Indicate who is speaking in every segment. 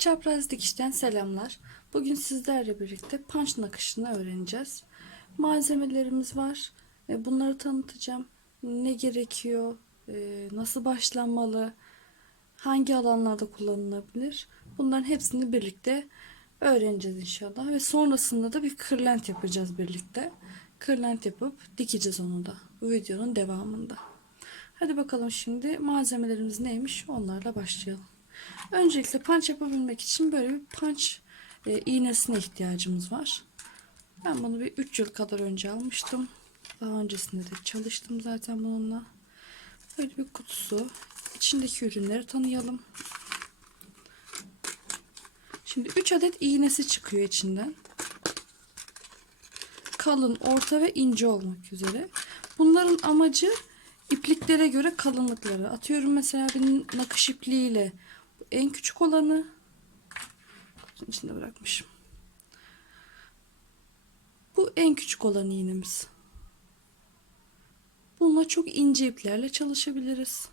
Speaker 1: Çapraz dikişten selamlar. Bugün sizlerle birlikte punch nakışını öğreneceğiz. Malzemelerimiz var. Bunları tanıtacağım. Ne gerekiyor? e, Nasıl başlanmalı? Hangi alanlarda kullanılabilir? Bunların hepsini birlikte öğreneceğiz inşallah. Ve sonrasında da bir kırlent yapacağız birlikte. Kırlent yapıp dikeceğiz onu da. Bu videonun devamında. Hadi bakalım şimdi malzemelerimiz neymiş onlarla başlayalım. Öncelikle punch yapabilmek için böyle bir punch e, iğnesine ihtiyacımız var. Ben bunu bir 3 yıl kadar önce almıştım. Daha öncesinde de çalıştım zaten bununla. Böyle bir kutusu. İçindeki ürünleri tanıyalım. Şimdi 3 adet iğnesi çıkıyor içinden. Kalın, orta ve ince olmak üzere. Bunların amacı ipliklere göre kalınlıkları. Atıyorum mesela bir nakış ipliğiyle en küçük olanı içinde bırakmışım. Bu en küçük olan iğnemiz. Bununla çok ince iplerle çalışabiliriz.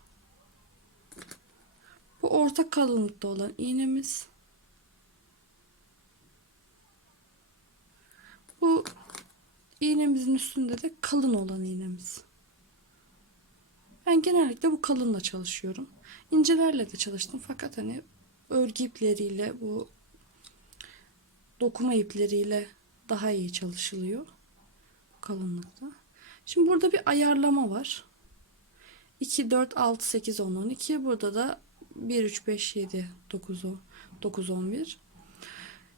Speaker 1: Bu orta kalınlıkta olan iğnemiz. Bu iğnemizin üstünde de kalın olan iğnemiz. Ben genellikle bu kalınla çalışıyorum. İncelerle de çalıştım fakat hani örgü ipleriyle bu dokuma ipleriyle daha iyi çalışılıyor. Kalınlıkta. Şimdi burada bir ayarlama var. 2, 4, 6, 8, 10, 12. Burada da 1, 3, 5, 7, 9, 10, 9, 11.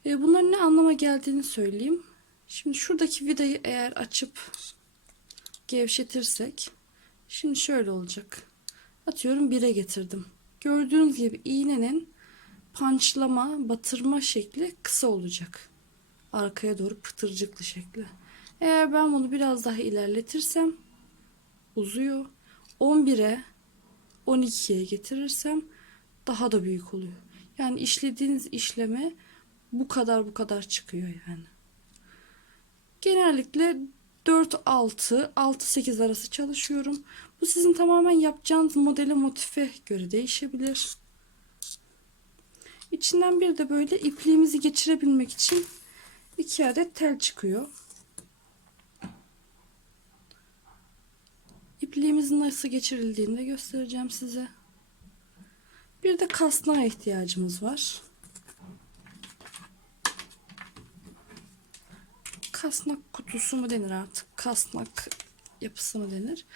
Speaker 1: E, bunların ne anlama geldiğini söyleyeyim. Şimdi şuradaki vidayı eğer açıp gevşetirsek şimdi şöyle olacak. Atıyorum 1'e getirdim. Gördüğünüz gibi iğnenin pançlama, batırma şekli kısa olacak. Arkaya doğru pıtırcıklı şekli. Eğer ben bunu biraz daha ilerletirsem uzuyor. 11'e 12'ye getirirsem daha da büyük oluyor. Yani işlediğiniz işleme bu kadar bu kadar çıkıyor yani. Genellikle 4-6, 6-8 arası çalışıyorum. Bu sizin tamamen yapacağınız modele motife göre değişebilir. İçinden bir de böyle ipliğimizi geçirebilmek için iki adet tel çıkıyor. İpliğimizin nasıl geçirildiğini de göstereceğim size. Bir de kasnağa ihtiyacımız var. Kasnak kutusu mu denir artık? Kasnak yapısı mı denir?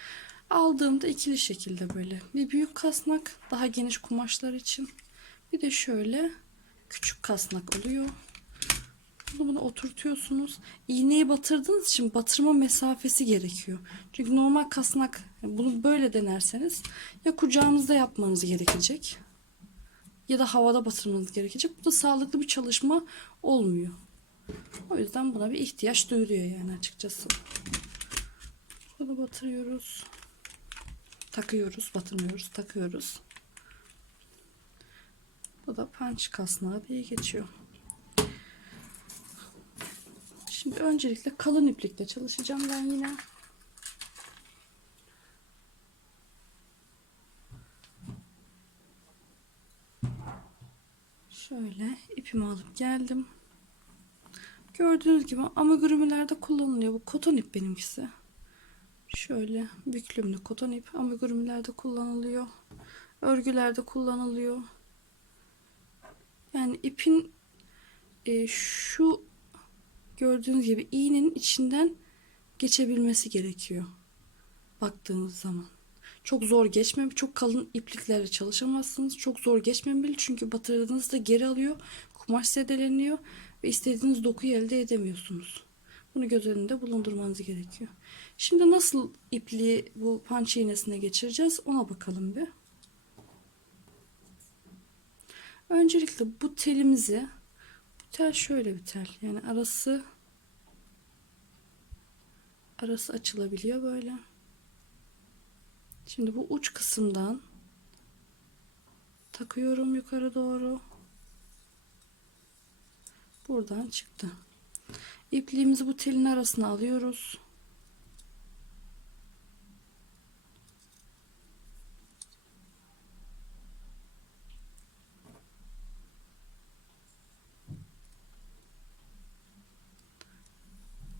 Speaker 1: Aldığımda ikili şekilde böyle. Bir büyük kasnak daha geniş kumaşlar için. Bir de şöyle küçük kasnak oluyor. Bunu bunu oturtuyorsunuz. İğneyi batırdığınız için batırma mesafesi gerekiyor. Çünkü normal kasnak bunu böyle denerseniz ya kucağınızda yapmanız gerekecek ya da havada batırmanız gerekecek. Bu da sağlıklı bir çalışma olmuyor. O yüzden buna bir ihtiyaç duyuluyor yani açıkçası. Bunu batırıyoruz. Takıyoruz, batırmıyoruz, takıyoruz. Bu da punch kasnağı diye geçiyor. Şimdi öncelikle kalın iplikle çalışacağım ben yine. Şöyle ipimi alıp geldim. Gördüğünüz gibi amigurumilerde kullanılıyor. Bu koton ip benimkisi. Şöyle büklümlü koton ip amigurumilerde kullanılıyor. Örgülerde kullanılıyor. Yani ipin e, şu gördüğünüz gibi iğnenin içinden geçebilmesi gerekiyor. Baktığınız zaman. Çok zor geçmemeli. Çok kalın ipliklerle çalışamazsınız. Çok zor geçmemeli. Çünkü batırdığınızda geri alıyor. Kumaş zedeleniyor. Ve istediğiniz dokuyu elde edemiyorsunuz. Bunu göz önünde bulundurmanız gerekiyor. Şimdi nasıl ipliği bu panç iğnesine geçireceğiz ona bakalım bir. Öncelikle bu telimizi bu tel şöyle bir tel. Yani arası arası açılabiliyor böyle. Şimdi bu uç kısımdan takıyorum yukarı doğru. Buradan çıktı. İpliğimizi bu telin arasına alıyoruz.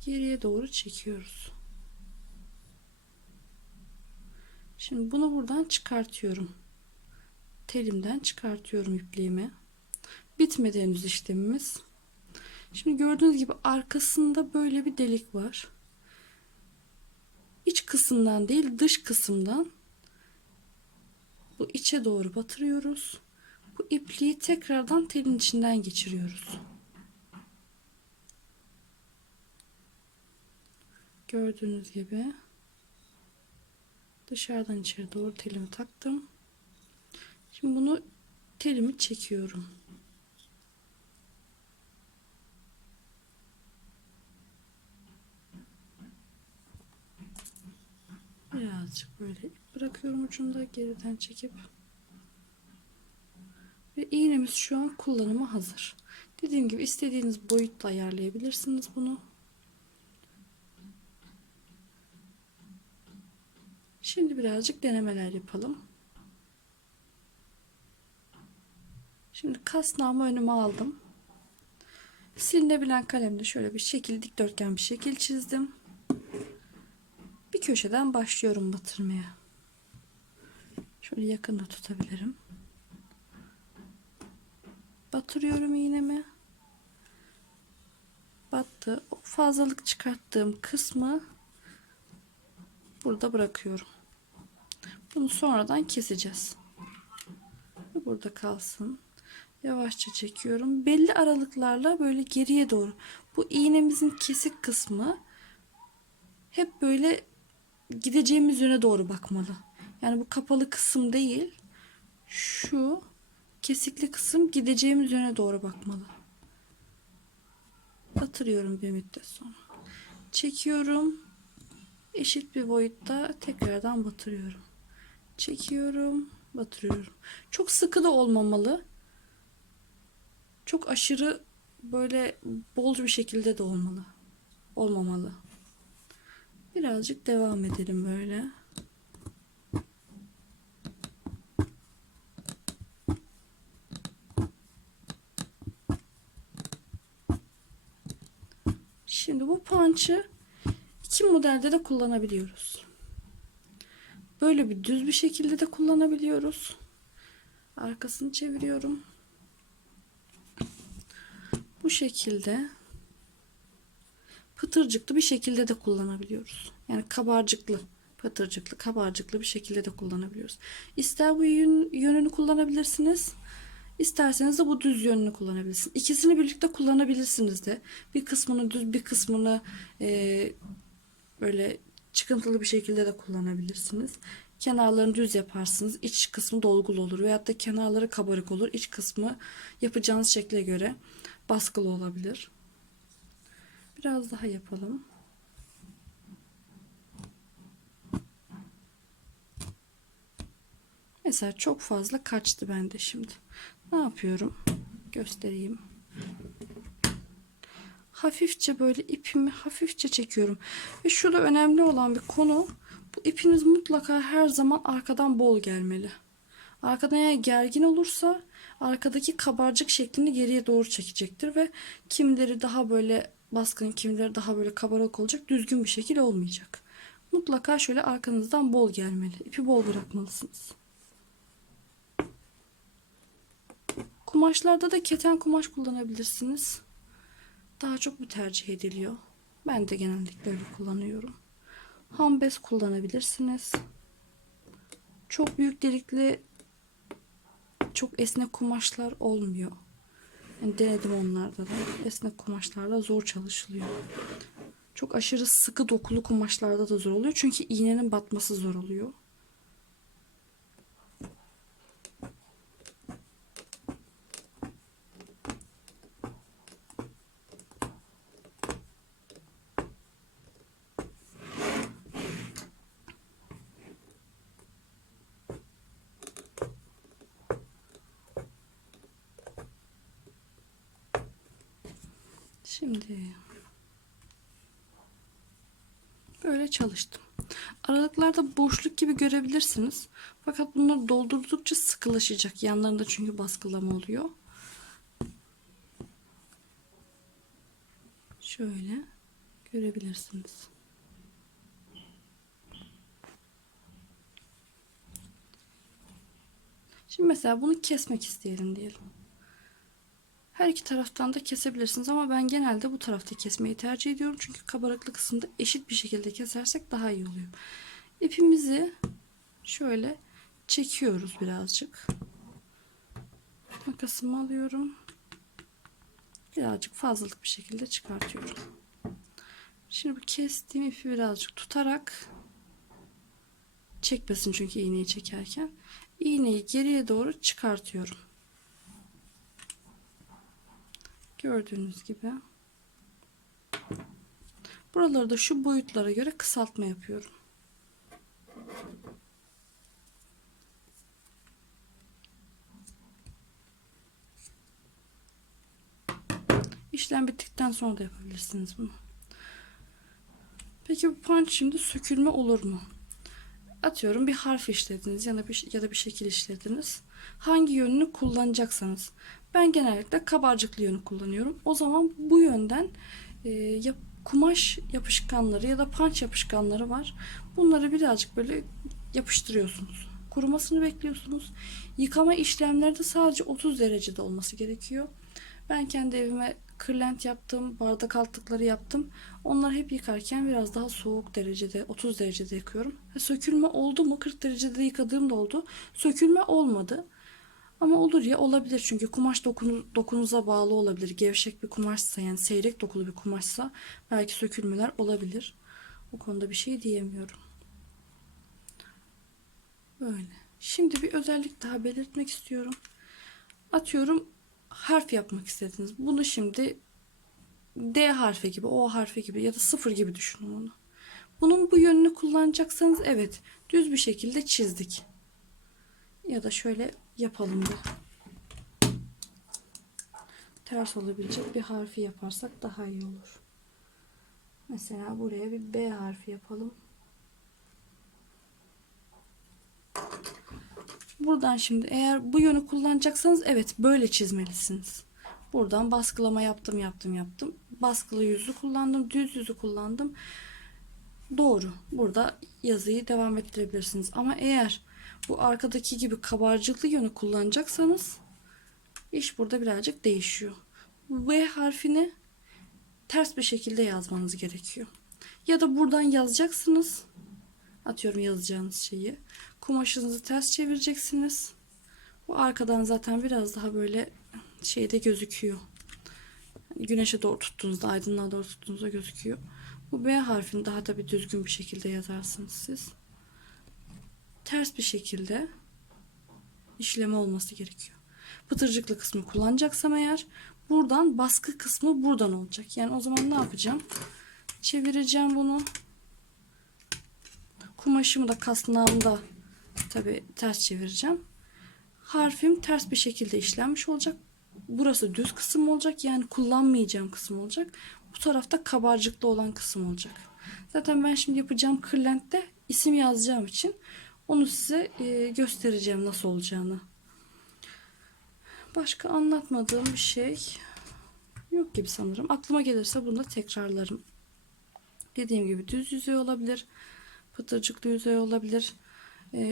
Speaker 1: geriye doğru çekiyoruz. Şimdi bunu buradan çıkartıyorum. Telimden çıkartıyorum ipliğimi. Bitmeden henüz işlemimiz. Şimdi gördüğünüz gibi arkasında böyle bir delik var. İç kısımdan değil dış kısımdan bu içe doğru batırıyoruz. Bu ipliği tekrardan telin içinden geçiriyoruz. Gördüğünüz gibi dışarıdan içeri doğru telimi taktım. Şimdi bunu telimi çekiyorum. Birazcık böyle bırakıyorum ucunda geriden çekip. Ve iğnemiz şu an kullanıma hazır. Dediğim gibi istediğiniz boyutla ayarlayabilirsiniz bunu. Şimdi birazcık denemeler yapalım. Şimdi kasnağımı önüme aldım. Silinebilen kalemle şöyle bir şekil dikdörtgen bir şekil çizdim. Bir köşeden başlıyorum batırmaya. Şöyle yakında tutabilirim. Batırıyorum iğnemi. Battı. O fazlalık çıkarttığım kısmı burada bırakıyorum. Bunu sonradan keseceğiz. Burada kalsın. Yavaşça çekiyorum. Belli aralıklarla böyle geriye doğru. Bu iğnemizin kesik kısmı hep böyle gideceğimiz yöne doğru bakmalı. Yani bu kapalı kısım değil. Şu kesikli kısım gideceğimiz yöne doğru bakmalı. Batırıyorum bir müddet sonra. Çekiyorum. Eşit bir boyutta tekrardan batırıyorum. Çekiyorum, batırıyorum. Çok sıkı da olmamalı. Çok aşırı böyle bolca bir şekilde de olmalı. Olmamalı. Birazcık devam edelim böyle. Şimdi bu punch'ı iki modelde de kullanabiliyoruz. Böyle bir düz bir şekilde de kullanabiliyoruz. Arkasını çeviriyorum. Bu şekilde pıtırcıklı bir şekilde de kullanabiliyoruz. Yani kabarcıklı, pıtırcıklı, kabarcıklı bir şekilde de kullanabiliyoruz. İster bu yön, yönünü kullanabilirsiniz. İsterseniz de bu düz yönünü kullanabilirsiniz. İkisini birlikte kullanabilirsiniz de. Bir kısmını düz, bir kısmını e, böyle çıkıntılı bir şekilde de kullanabilirsiniz. Kenarlarını düz yaparsınız. İç kısmı dolgulu olur. Veyahut da kenarları kabarık olur. İç kısmı yapacağınız şekle göre baskılı olabilir. Biraz daha yapalım. Mesela çok fazla kaçtı bende şimdi. Ne yapıyorum? Göstereyim. Hafifçe böyle ipimi hafifçe çekiyorum. Ve şurada önemli olan bir konu bu ipiniz mutlaka her zaman arkadan bol gelmeli. Arkadan eğer gergin olursa arkadaki kabarcık şeklini geriye doğru çekecektir ve kimileri daha böyle baskın, kimileri daha böyle kabarık olacak. Düzgün bir şekil olmayacak. Mutlaka şöyle arkanızdan bol gelmeli. İpi bol bırakmalısınız. Kumaşlarda da keten kumaş kullanabilirsiniz. Daha çok bu tercih ediliyor. Ben de genellikle öyle kullanıyorum. Ham bez kullanabilirsiniz. Çok büyük delikli çok esnek kumaşlar olmuyor. Yani denedim onlarda da. Esnek kumaşlarda zor çalışılıyor. Çok aşırı sıkı dokulu kumaşlarda da zor oluyor. Çünkü iğnenin batması zor oluyor. Şimdi böyle çalıştım. Aralıklarda boşluk gibi görebilirsiniz. Fakat bunları doldurdukça sıkılaşacak. Yanlarında çünkü baskılama oluyor. Şöyle görebilirsiniz. Şimdi mesela bunu kesmek isteyelim diyelim. Her iki taraftan da kesebilirsiniz ama ben genelde bu tarafta kesmeyi tercih ediyorum. Çünkü kabarıklı kısımda eşit bir şekilde kesersek daha iyi oluyor. İpimizi şöyle çekiyoruz birazcık. Makasımı alıyorum. Birazcık fazlalık bir şekilde çıkartıyorum. Şimdi bu kestiğim ipi birazcık tutarak çekmesin çünkü iğneyi çekerken iğneyi geriye doğru çıkartıyorum. Gördüğünüz gibi. Buraları da şu boyutlara göre kısaltma yapıyorum. İşlem bittikten sonra da yapabilirsiniz bunu. Peki bu punch şimdi sökülme olur mu? Atıyorum bir harf işlediniz ya da bir, ya da bir şekil işlediniz. Hangi yönünü kullanacaksanız. Ben genellikle kabarcıklı yönü kullanıyorum. O zaman bu yönden e, yap, kumaş yapışkanları ya da punch yapışkanları var. Bunları birazcık böyle yapıştırıyorsunuz. Kurumasını bekliyorsunuz. Yıkama işlemleri de sadece 30 derecede olması gerekiyor. Ben kendi evime kırlent yaptım, bardak altlıkları yaptım. Onları hep yıkarken biraz daha soğuk derecede, 30 derecede yıkıyorum. Sökülme oldu mu? 40 derecede yıkadığım da oldu. Sökülme olmadı. Ama olur ya olabilir çünkü kumaş dokunu, dokunuza bağlı olabilir. Gevşek bir kumaşsa yani seyrek dokulu bir kumaşsa belki sökülmeler olabilir. O konuda bir şey diyemiyorum. Böyle. Şimdi bir özellik daha belirtmek istiyorum. Atıyorum harf yapmak istediniz. Bunu şimdi D harfi gibi, O harfi gibi ya da sıfır gibi düşünün onu. Bunun bu yönünü kullanacaksanız evet düz bir şekilde çizdik. Ya da şöyle yapalım da. Ters olabilecek bir harfi yaparsak daha iyi olur. Mesela buraya bir B harfi yapalım. Buradan şimdi eğer bu yönü kullanacaksanız evet böyle çizmelisiniz. Buradan baskılama yaptım yaptım yaptım. Baskılı yüzü kullandım. Düz yüzü kullandım. Doğru. Burada yazıyı devam ettirebilirsiniz. Ama eğer bu arkadaki gibi kabarcıklı yönü kullanacaksanız iş burada birazcık değişiyor. V harfini ters bir şekilde yazmanız gerekiyor. Ya da buradan yazacaksınız. Atıyorum yazacağınız şeyi. Kumaşınızı ters çevireceksiniz. Bu arkadan zaten biraz daha böyle şeyde gözüküyor. Güneşe doğru tuttuğunuzda, aydınlığa doğru tuttuğunuzda gözüküyor. Bu B harfini daha da bir düzgün bir şekilde yazarsınız siz. Ters bir şekilde işleme olması gerekiyor. Pıtırcıklı kısmı kullanacaksam eğer buradan baskı kısmı buradan olacak. Yani o zaman ne yapacağım? Çevireceğim bunu. Kumaşımı da kasnağımda tabi ters çevireceğim. Harfim ters bir şekilde işlenmiş olacak. Burası düz kısım olacak. Yani kullanmayacağım kısım olacak. Bu tarafta kabarcıklı olan kısım olacak. Zaten ben şimdi yapacağım kırlentte isim yazacağım için onu size e, göstereceğim nasıl olacağını. Başka anlatmadığım bir şey yok gibi sanırım. Aklıma gelirse bunu da tekrarlarım. Dediğim gibi düz yüzey olabilir. Pıtırcıklı yüzey olabilir.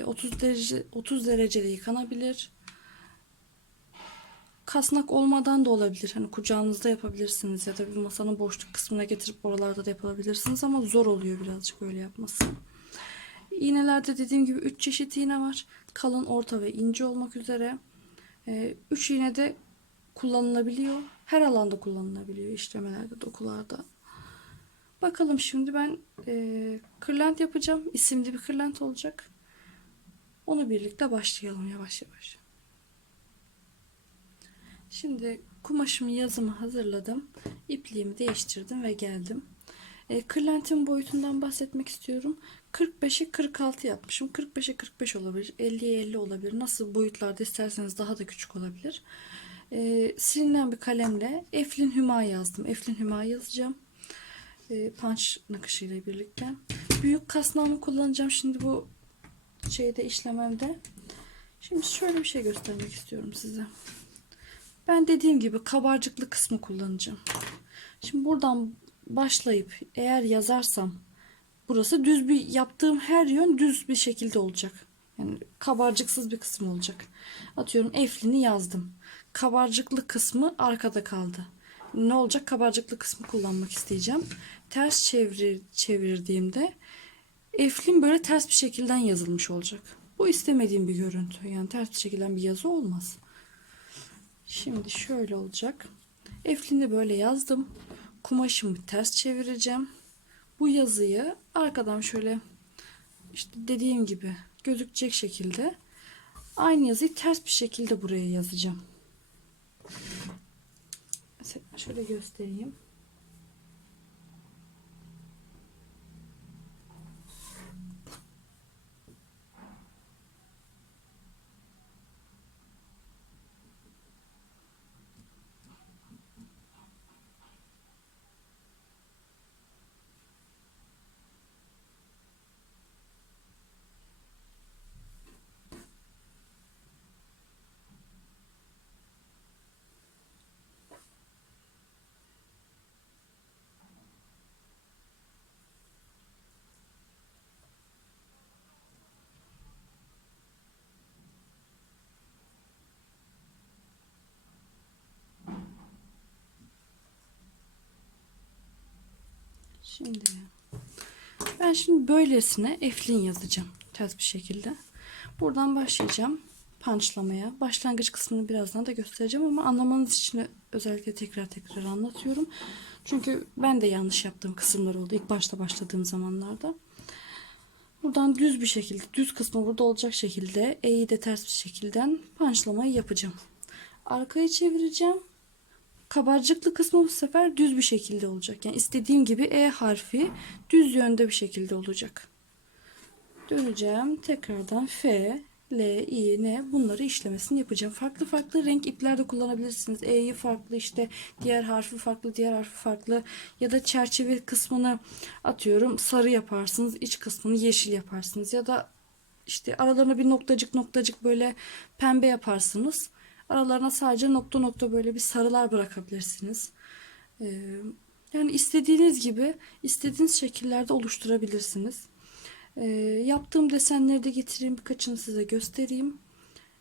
Speaker 1: 30 derece 30 derecede yıkanabilir. Kasnak olmadan da olabilir. Hani kucağınızda yapabilirsiniz ya da bir masanın boşluk kısmına getirip oralarda da yapabilirsiniz ama zor oluyor birazcık öyle yapması. İğnelerde dediğim gibi 3 çeşit iğne var. Kalın, orta ve ince olmak üzere. 3 iğne de kullanılabiliyor. Her alanda kullanılabiliyor. işlemelerde, dokularda. Bakalım şimdi ben e, kırlent yapacağım. İsimli bir kırlent olacak. Onu birlikte başlayalım yavaş yavaş. Şimdi kumaşımı yazımı hazırladım. İpliğimi değiştirdim ve geldim. E, kırlentin boyutundan bahsetmek istiyorum. 45'e 46 yapmışım. 45'e 45 olabilir. 50'ye 50 olabilir. Nasıl boyutlarda isterseniz daha da küçük olabilir. E, silinen bir kalemle Eflin Hüma yazdım. Eflin Hüma yazacağım. E, punch nakışıyla birlikte. Büyük kasnağımı kullanacağım. Şimdi bu şeyde işlememde. Şimdi şöyle bir şey göstermek istiyorum size. Ben dediğim gibi kabarcıklı kısmı kullanacağım. Şimdi buradan başlayıp eğer yazarsam burası düz bir yaptığım her yön düz bir şekilde olacak. Yani kabarcıksız bir kısım olacak. Atıyorum Eflin'i yazdım. Kabarcıklı kısmı arkada kaldı. Ne olacak? Kabarcıklı kısmı kullanmak isteyeceğim. Ters çevir, çevirdiğimde Eflin böyle ters bir şekilden yazılmış olacak. Bu istemediğim bir görüntü. Yani ters bir şekilde bir yazı olmaz. Şimdi şöyle olacak. Eflin'i böyle yazdım. Kumaşımı ters çevireceğim. Bu yazıyı arkadan şöyle işte dediğim gibi gözükecek şekilde aynı yazıyı ters bir şekilde buraya yazacağım. Mesela şöyle göstereyim. Şimdi ben şimdi böylesine Eflin yazacağım ters bir şekilde. Buradan başlayacağım punchlamaya. Başlangıç kısmını birazdan da göstereceğim ama anlamanız için özellikle tekrar tekrar anlatıyorum. Çünkü ben de yanlış yaptığım kısımlar oldu ilk başta başladığım zamanlarda. Buradan düz bir şekilde, düz kısmı burada olacak şekilde E'yi de ters bir şekilde punchlamayı yapacağım. Arkayı çevireceğim. Kabarcıklı kısmı bu sefer düz bir şekilde olacak. Yani istediğim gibi E harfi düz yönde bir şekilde olacak. Döneceğim. Tekrardan F, L, I, N bunları işlemesini yapacağım. Farklı farklı renk ipler de kullanabilirsiniz. E'yi farklı işte diğer harfi farklı, diğer harfi farklı ya da çerçeve kısmını atıyorum sarı yaparsınız. iç kısmını yeşil yaparsınız ya da işte aralarına bir noktacık noktacık böyle pembe yaparsınız. Aralarına sadece nokta nokta böyle bir sarılar bırakabilirsiniz. Ee, yani istediğiniz gibi istediğiniz şekillerde oluşturabilirsiniz. Ee, yaptığım desenleri de getireyim birkaçını size göstereyim.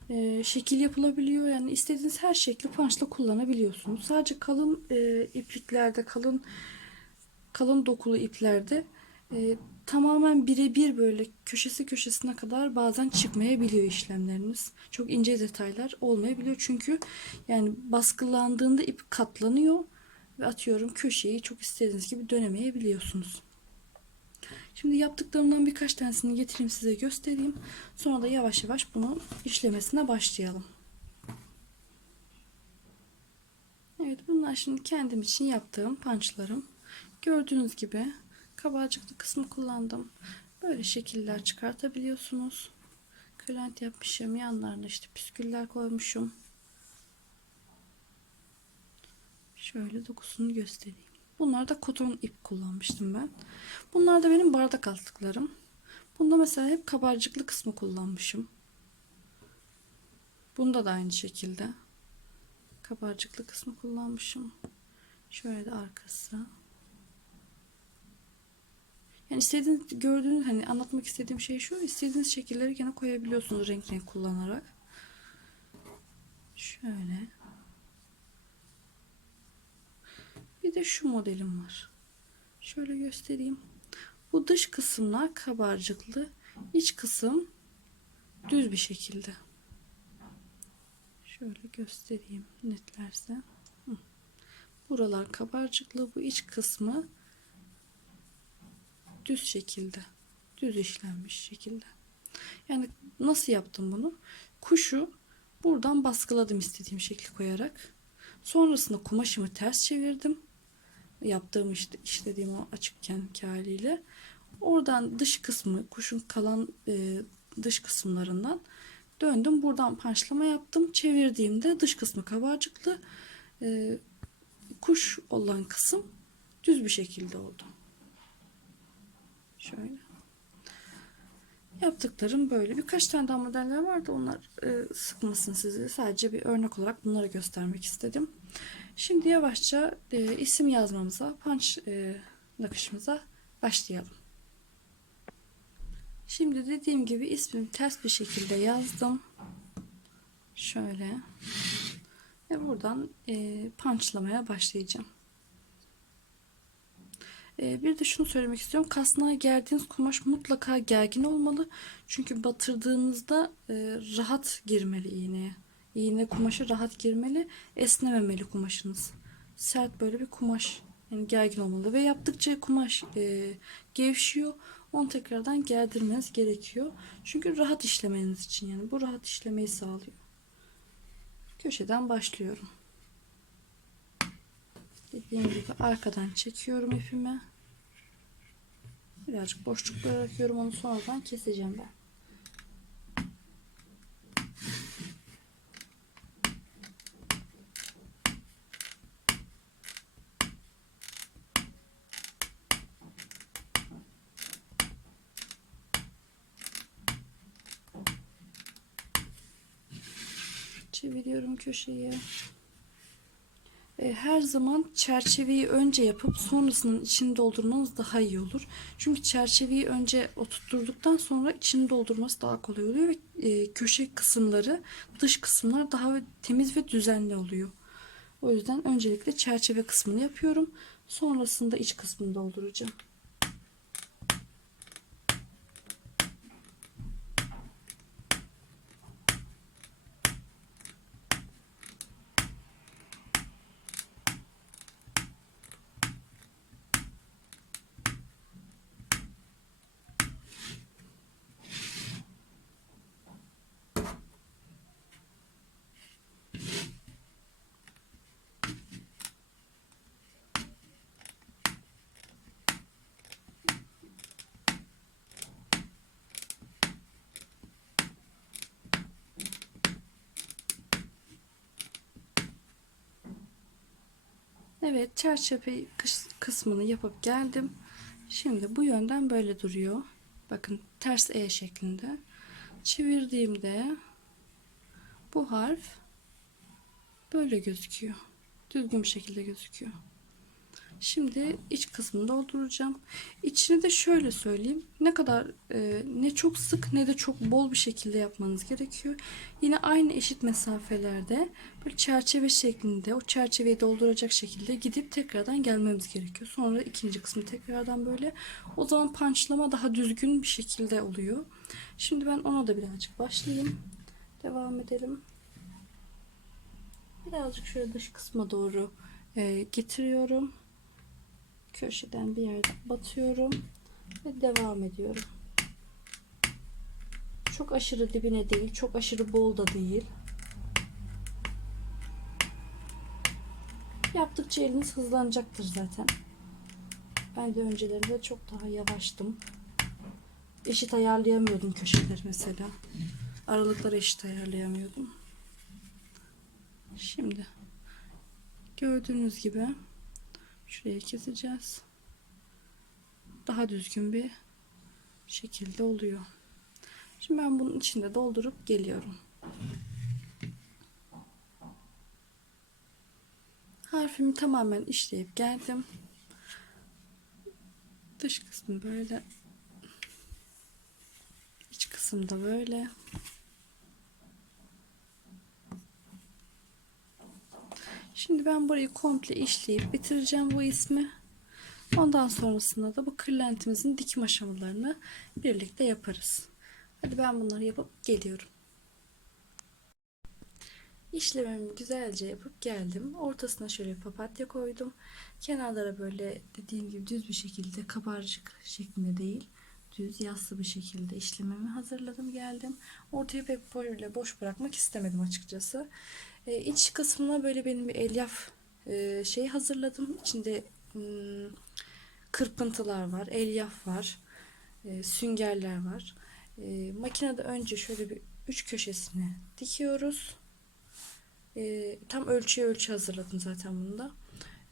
Speaker 1: Ee, şekil yapılabiliyor yani istediğiniz her şekli punchla kullanabiliyorsunuz. Sadece kalın e, ipliklerde kalın kalın dokulu iplerde e, tamamen birebir böyle köşesi köşesine kadar bazen çıkmayabiliyor işlemleriniz. Çok ince detaylar olmayabiliyor çünkü yani baskılandığında ip katlanıyor ve atıyorum köşeyi çok istediğiniz gibi dönemeyebiliyorsunuz. Şimdi yaptıklarımdan birkaç tanesini getireyim size göstereyim. Sonra da yavaş yavaş bunu işlemesine başlayalım. Evet bunlar şimdi kendim için yaptığım punchlarım. Gördüğünüz gibi kabarcıklı kısmı kullandım. Böyle şekiller çıkartabiliyorsunuz. Kölent yapmışım. Yanlarına işte püsküller koymuşum. Şöyle dokusunu göstereyim. Bunlar da koton ip kullanmıştım ben. Bunlar da benim bardak altlıklarım. Bunda mesela hep kabarcıklı kısmı kullanmışım. Bunda da aynı şekilde kabarcıklı kısmı kullanmışım. Şöyle de arkası. Yani istediğiniz gördüğünüz hani anlatmak istediğim şey şu. istediğiniz şekilleri gene koyabiliyorsunuz renk renk kullanarak. Şöyle. Bir de şu modelim var. Şöyle göstereyim. Bu dış kısımlar kabarcıklı. iç kısım düz bir şekilde. Şöyle göstereyim netlerse. Buralar kabarcıklı. Bu iç kısmı düz şekilde düz işlenmiş şekilde. Yani nasıl yaptım bunu? Kuşu buradan baskıladım istediğim şekli koyarak. Sonrasında kumaşımı ters çevirdim. Yaptığım işte işlediğim o açıkken haliyle. Oradan dış kısmı kuşun kalan e, dış kısımlarından döndüm. Buradan pançlama yaptım. Çevirdiğimde dış kısmı kabarcıklı. E, kuş olan kısım düz bir şekilde oldu Şöyle. Yaptıklarım böyle. Birkaç tane daha modeller vardı. Onlar e, sıkmasın sizi. Sadece bir örnek olarak bunları göstermek istedim. Şimdi yavaşça e, isim yazmamıza, punch e, nakışımıza başlayalım. Şimdi dediğim gibi ismimi ters bir şekilde yazdım. Şöyle. Ve buradan e, punchlamaya başlayacağım. E, bir de şunu söylemek istiyorum. Kasnağa gerdiğiniz kumaş mutlaka gergin olmalı. Çünkü batırdığınızda e, rahat girmeli iğneye. İğne kumaşı rahat girmeli. Esnememeli kumaşınız. Sert böyle bir kumaş. Yani gergin olmalı. Ve yaptıkça kumaş e, gevşiyor. Onu tekrardan gerdirmeniz gerekiyor. Çünkü rahat işlemeniz için yani bu rahat işlemeyi sağlıyor. Köşeden başlıyorum. Dediğim gibi arkadan çekiyorum ipimi. Birazcık boşluk bırakıyorum onu sonradan keseceğim ben. Çeviriyorum köşeyi. E, her zaman çerçeveyi önce yapıp sonrasının içini doldurmanız daha iyi olur. Çünkü çerçeveyi önce oturtturduktan sonra içini doldurması daha kolay oluyor ve e, köşe kısımları, dış kısımlar daha temiz ve düzenli oluyor. O yüzden öncelikle çerçeve kısmını yapıyorum. Sonrasında iç kısmını dolduracağım. Evet çerçeve kıs- kısmını yapıp geldim. Şimdi bu yönden böyle duruyor. Bakın ters E şeklinde. Çevirdiğimde bu harf böyle gözüküyor. Düzgün bir şekilde gözüküyor. Şimdi iç kısmını dolduracağım. İçini de şöyle söyleyeyim. Ne kadar e, ne çok sık ne de çok bol bir şekilde yapmanız gerekiyor. Yine aynı eşit mesafelerde böyle çerçeve şeklinde o çerçeveyi dolduracak şekilde gidip tekrardan gelmemiz gerekiyor. Sonra ikinci kısmı tekrardan böyle. O zaman punçlama daha düzgün bir şekilde oluyor. Şimdi ben ona da birazcık başlayayım. Devam edelim. Birazcık şöyle dış kısma doğru e, getiriyorum köşeden bir yerde batıyorum ve devam ediyorum. Çok aşırı dibine değil, çok aşırı bol da değil. Yaptıkça eliniz hızlanacaktır zaten. Ben de öncelerinde çok daha yavaştım. Eşit ayarlayamıyordum köşeleri mesela. Aralıkları eşit ayarlayamıyordum. Şimdi gördüğünüz gibi Şurayı keseceğiz. Daha düzgün bir şekilde oluyor. Şimdi ben bunun içinde doldurup geliyorum. Harfimi tamamen işleyip geldim. Dış kısmı böyle. İç kısım da böyle. Şimdi ben burayı komple işleyip bitireceğim bu ismi. Ondan sonrasında da bu kırlentimizin dikim aşamalarını birlikte yaparız. Hadi ben bunları yapıp geliyorum. İşlemimi güzelce yapıp geldim. Ortasına şöyle papatya koydum. Kenarlara böyle dediğim gibi düz bir şekilde kabarcık şeklinde değil. Düz yassı bir şekilde işlemimi hazırladım geldim. Ortayı pek böyle boş bırakmak istemedim açıkçası. E, iç kısmına böyle benim bir elyaf e, şey hazırladım. İçinde hmm, kırpıntılar var, elyaf var, e, süngerler var. E, makinede önce şöyle bir üç köşesine dikiyoruz. E, tam ölçüye ölçü hazırladım zaten bunu da.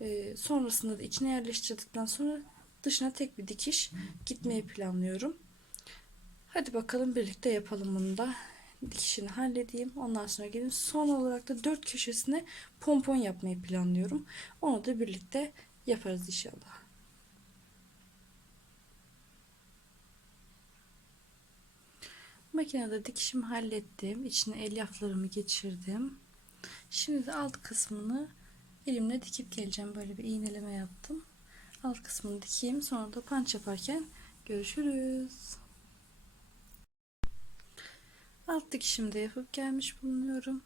Speaker 1: E, sonrasında da içine yerleştirdikten sonra dışına tek bir dikiş gitmeyi planlıyorum. Hadi bakalım birlikte yapalım bunu da. Dikişini halledeyim. Ondan sonra gelin. Son olarak da dört köşesine pompon yapmayı planlıyorum. Onu da birlikte yaparız inşallah. Makinede dikişimi hallettim. İçine elyaflarımı geçirdim. Şimdi de alt kısmını elimle dikip geleceğim. Böyle bir iğneleme yaptım. Alt kısmını dikeyim. Sonra da punch yaparken görüşürüz. Alt dikişimi de yapıp gelmiş bulunuyorum.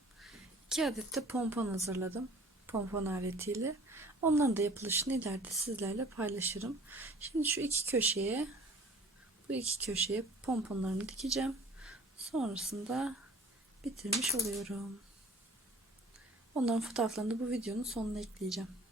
Speaker 1: 2 adet de pompon hazırladım. Pompon aletiyle. Onların da yapılışını ileride sizlerle paylaşırım. Şimdi şu iki köşeye bu iki köşeye pomponlarımı dikeceğim. Sonrasında bitirmiş oluyorum. Onların fotoğraflarını da bu videonun sonuna ekleyeceğim.